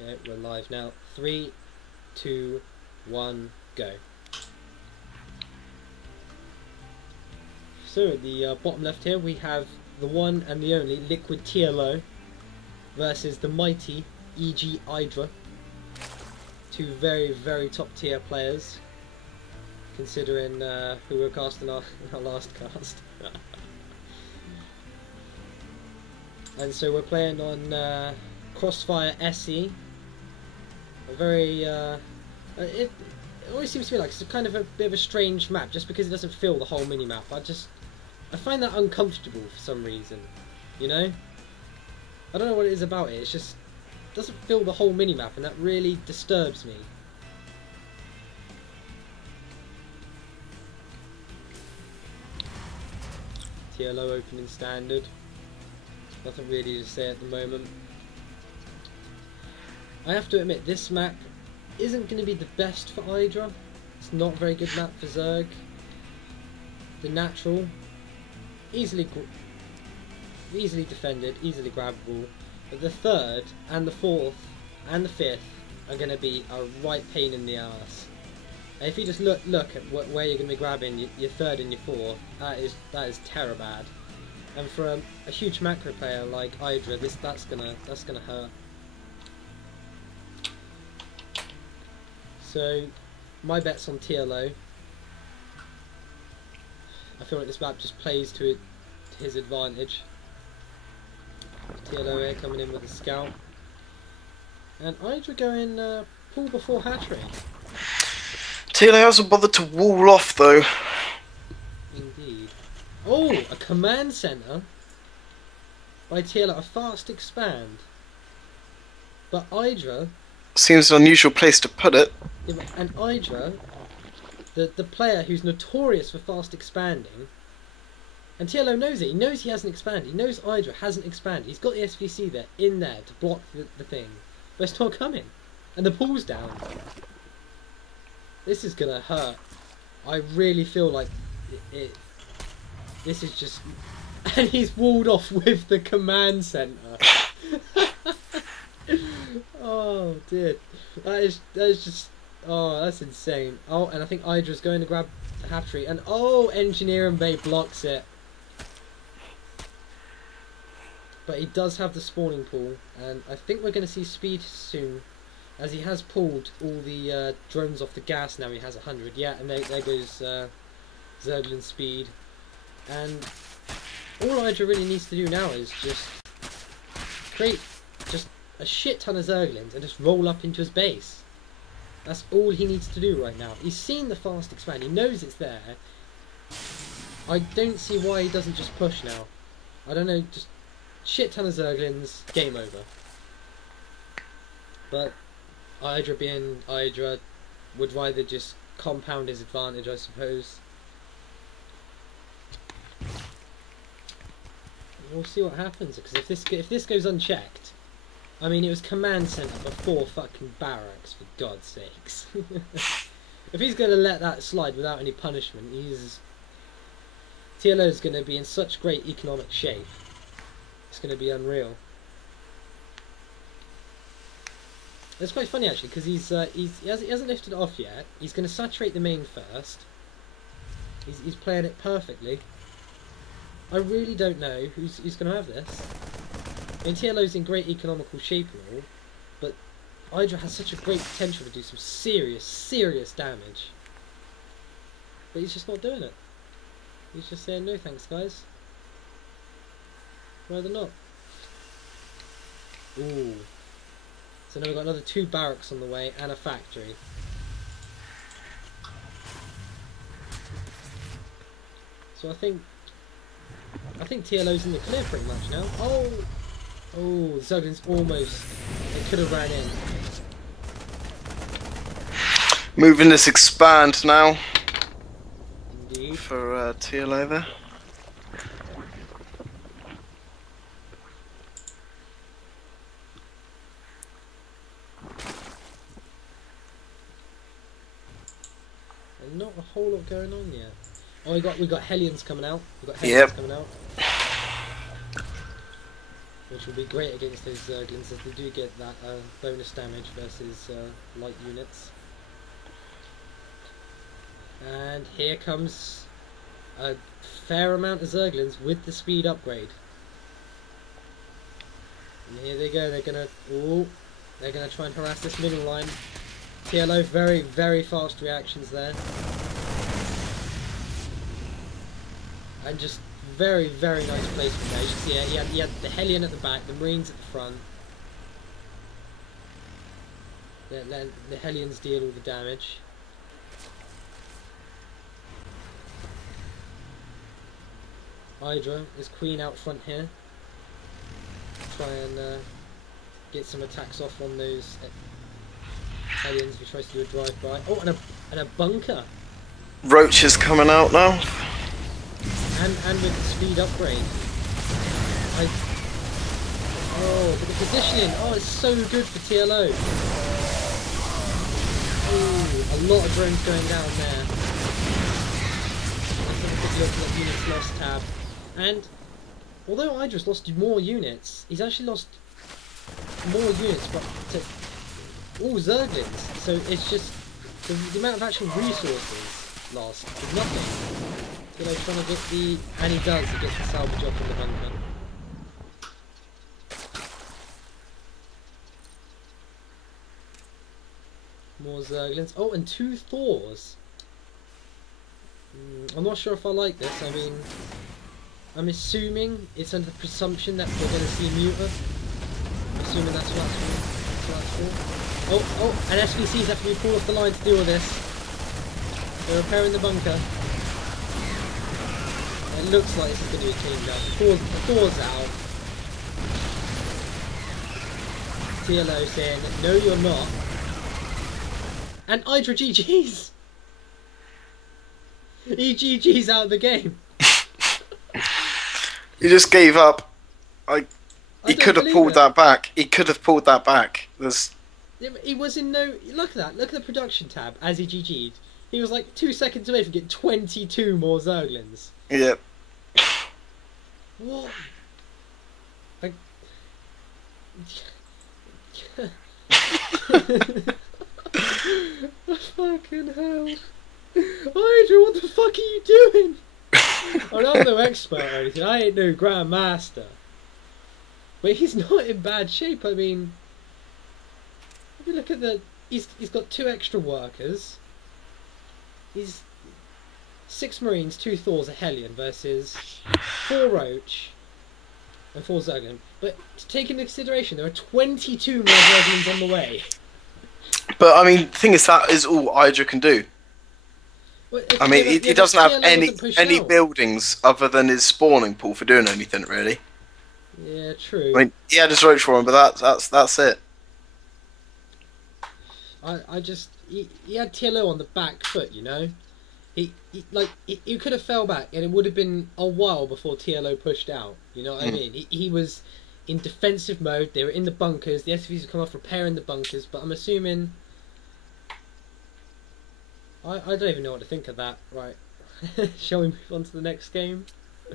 Okay, we're live now. 3, 2, 1, go. So at the bottom left here we have the one and the only liquid TLO versus the mighty EG Idra. Two very, very top tier players, considering who we were casting in our last cast. And so we're playing on Crossfire SE. A very it always seems to me like it's kind of a bit of a strange map, just because it doesn't fill the whole mini map. I find that uncomfortable for some reason, you know. I don't know what it is about it. It's just doesn't fill the whole mini map, and that really disturbs me. TLO opening standard. Nothing really to say at the moment. I have to admit, this map isn't going to be the best for Idra. It's not a very good map for Zerg. The natural, easily defended, easily grabbable. But the third and the fourth and the fifth are going to be a right pain in the ass. And if you just look at where you're going to be grabbing your third and your fourth, that is terror bad. And for a huge macro player like Idra, that's gonna hurt. So my bet's on TLO. I feel like this map just plays to his advantage. TLO here coming in with a scout, and Idra going pull before hatchery. TLO hasn't bothered to wall off though. Indeed. Oh, a command center by TLO, a fast expand. But Idra seems an unusual place to put it. Yeah, and Idra, the player who's notorious for fast expanding, and TLO knows it. He knows he hasn't expanded. He knows Idra hasn't expanded. He's got the SVC there in there to block the thing, but it's not coming, and the pool's down. This is gonna hurt. I really feel like this is just, and he's walled off with the command center. Oh dear, that is just, oh, that's insane. Oh, and I think Idra's going to grab the hatchery, and oh, Engineering Bay blocks it. But he does have the spawning pool, and I think we're going to see speed soon, as he has pulled all the drones off the gas. Now he has 100. Yeah, and there goes Zerglin speed. And all Idra really needs to do now is just create just a shit ton of Zerglins and just roll up into his base. That's all he needs to do right now. He's seen the fast expand. He knows it's there. I don't see why he doesn't just push now. I don't know, just shit ton of Zerglins, game over. But Idra being Idra would rather just compound his advantage, I suppose. We'll see what happens, because if this goes unchecked, I mean, it was command center before fucking barracks, for God's sakes. If he's going to let that slide without any punishment, TLO's going to be in such great economic shape. It's going to be unreal. It's quite funny actually, because he hasn't lifted it off yet. He's going to saturate the main first. He's playing it perfectly. I really don't know who's going to have this. I mean, TLO's in great economical shape and all, but Idra has such a great potential to do some serious damage. But he's just not doing it. He's just saying, no thanks guys. Rather not. Ooh. So now we've got another 2 barracks on the way and a factory. So I think TLO's in the clear pretty much now. Oh, the Zerglins almost, they could have ran in. Moving this expand now. Indeed. For TLO there. And not a whole lot going on yet. Oh, we got Hellions coming out. Coming out. which will be great against those Zerglings, as they do get that bonus damage versus light units. And here comes a fair amount of Zerglings with the speed upgrade. And here they go. They're gonna try and harass this middle line. TLO, very, very fast reactions there. And just very, very nice placement there. You can see he had the Hellion at the back, the Marines at the front. The Hellions deal all the damage. Idra is queen out front here. Try and get some attacks off on those Hellions who tries to do a drive-by. Oh, and a bunker. Roach is coming out now. And with the speed upgrade. Oh, but the positioning. Oh, it's so good for TLO. Ooh, a lot of drones going down there. Let's have a quick look at units lost tab. And although Idra's lost more units, he's actually lost more units, but to all Zerglings. So it's just the amount of actual resources lost is nothing. TLO trying to get the, and he does. He gets the salvage up on the bunker. More Zerglings. Oh, and 2 Thors. I'm not sure if I like this. I mean, I'm assuming it's under the presumption that we're going to see Muta. I'm assuming that's what that's for. Oh, and SVCs have to be pulled off the line to deal with this. They're repairing the bunker. It looks like this is going to be a clean job. The Thor's out. TLO saying, no you're not. And Idra GG's! He GG's out of the game. He just gave up. He could have pulled that back. He could have pulled that back. He was in no... Look at that. Look at the production tab as he GG'd. He was like 2 seconds away from getting 22 more Zerglings. Yep. What? Like... Fucking hell. Idra, what the fuck are you doing? I'm no expert or anything, I ain't no grandmaster. But he's not in bad shape. I mean, if you look at the... He's got 2 extra workers. He's 6 Marines, 2 Thors, a Hellion versus 4 Roach and 4 Zerglings. But to take into consideration, there are 22 more Zerglings on the way. But I mean, the thing is, that is all Idra can do. Well, I mean, he doesn't have any buildings other than his spawning pool for doing anything, really. Yeah, true. I mean, he had his Roach for him, but that's it. He had TLO on the back foot, you know. He could have fell back, and it would have been a while before TLO pushed out. You know what I mean? He was in defensive mode. They were in the bunkers. The SVs would come off repairing the bunkers, but I'm assuming. I don't even know what to think of that. Right, shall we move on to the next game?